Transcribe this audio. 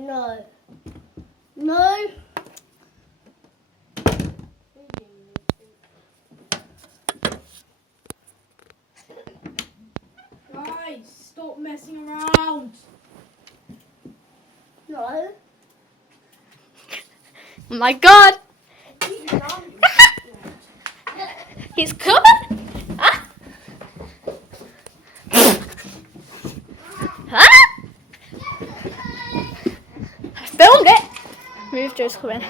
No. No. Guys, stop messing around. No. Oh my god! He's coming! Ah! Ah! I filmed it! Move, Joe's coming.